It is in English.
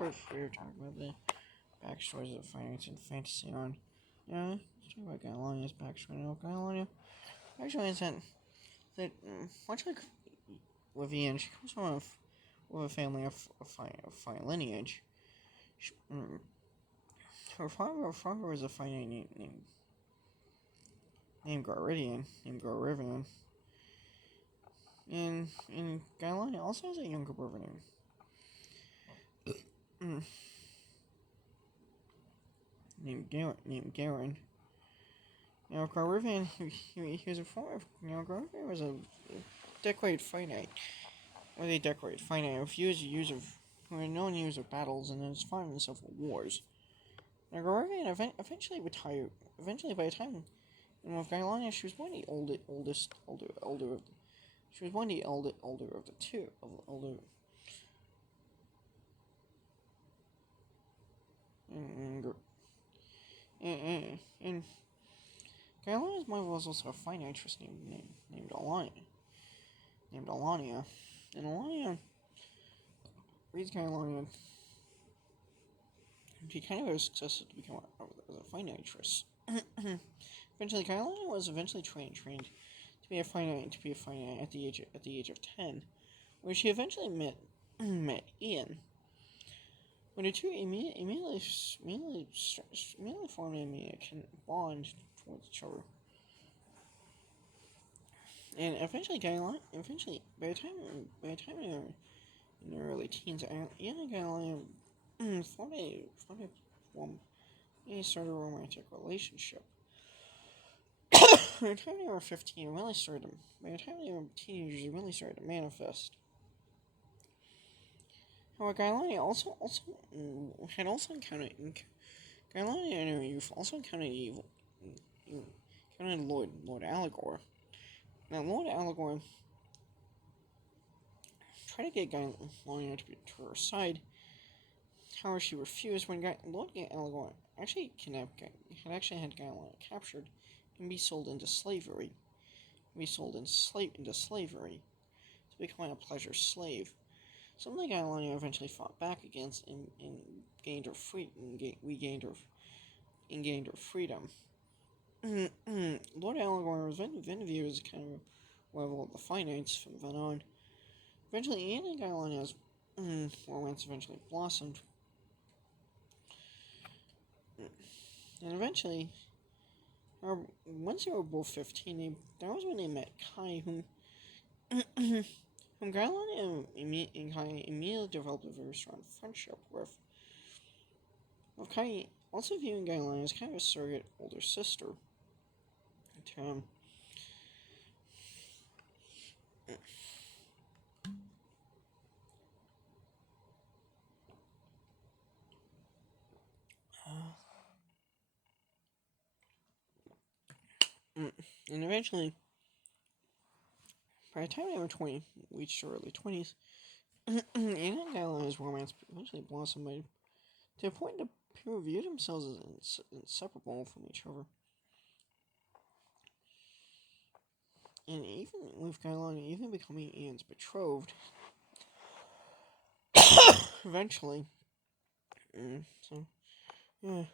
part 3 of talking about the backstories of fainknights and fntasyion. Yeah, let's talk about Gailania's backstory now. Gailonia actually is that much like with Ian, she comes from with a family of fine lineage. Her father was a fine knight named Garrivian, and Gailania also has a younger brother named Garen. Now, Garrivian, he was a former. Garrivian was a decorated fainknight. Was a decorated fainknight with who were known use of battles and has fought in several wars. Now, Garrivian eventually retired. Eventually, by the time with Gailania, she was one of the older. She was one of the older of the two. Older. And Gailania's mother was also a fainknightress named Alania. And Alania raised Gailania. She kind of had a success to become a fainknightress. Eventually, Gailania was trained to be a fainknight at the age of 10, where she eventually met Ian. When the two immediately formed a bond towards each other. And eventually, by the time they were in their early teens, Ian and Gailania started a romantic relationship. By the time they were 15, by the time they were teenagers, it really started to manifest. However, Gailania had encountered Gailania in her youth also encountered Lord Allegor. Now, Lord Allegor tried to get Gailania to her side. However, she refused when Lord Allegor actually had Gailania captured and be sold into slavery. To become a pleasure slave. Something Gailania eventually fought back against and gained her freedom. Lord Allegor was then viewed as kind of a rival of the fainknights from then on. Eventually, Ian and Gailania's romance eventually blossomed. And eventually, once they were both 15, that was when they met Kai, whom Gailania and Kai immediately developed a very strong friendship with Kai also viewing Gailania as kind of a surrogate older sister to him. And eventually, by the time they were 20, reached their early 20s, Ian and Gailania's romance eventually blossomed to a point that people viewed themselves as inseparable from each other. And even with Gailania becoming Ian's betrothed, eventually. So, yeah.